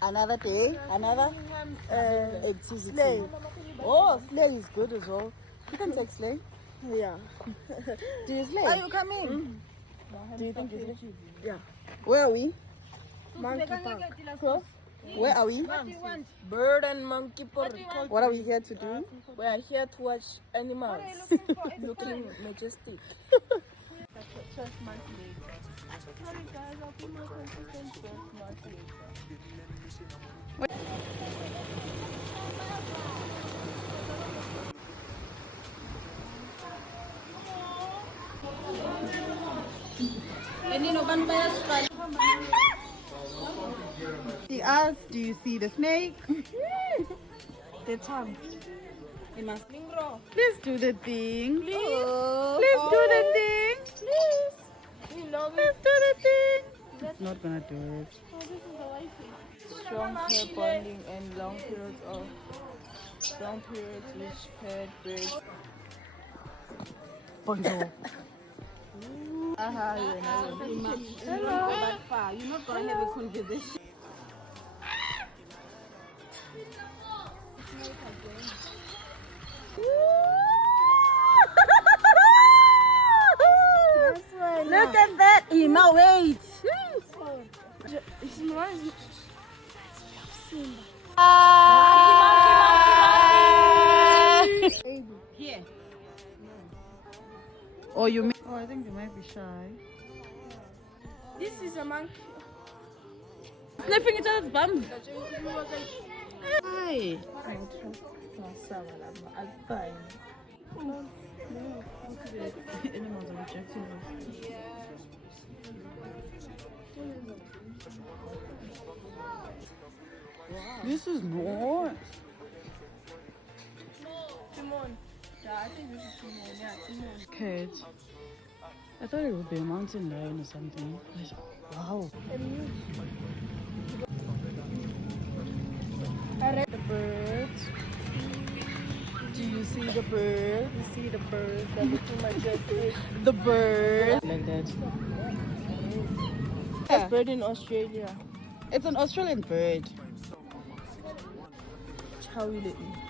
Another day, another activity. Sleigh. Oh, sleigh is good as well. You can take sleigh. Yeah. Do you sleigh? Are you coming? Do you think you sleigh? Yeah. Where are we? Monkey Park. Where are we? Bird and monkey park. What are we here to do? We are here to watch animals looking majestic. Sorry guys, I'll be more consistent 12 months later. She asked, do you see the snake? The tongue. Please do the thing. Please. Please do the thing. Please. Please do the thing. It's not gonna do it. Strong hair bonding and long periods which paired birds. Bonjour. Hello. You're not gonna have a conversation. Look at that, Ima, wait. Here. Oh, you mean? Oh, I think they might be shy. This is a monkey. Sniffing each other's bums. Hi. Animals are rejecting us. This is more. Timon. Yeah, I think this is Timon. Yeah, Timon. Cage. I thought it would be a mountain lion or something. Wow. The birds. Do you see the birds? You see the birds, they're looking majestic. The birds. Like that. That bird in Australia. It's an Australian bird. How will it eat?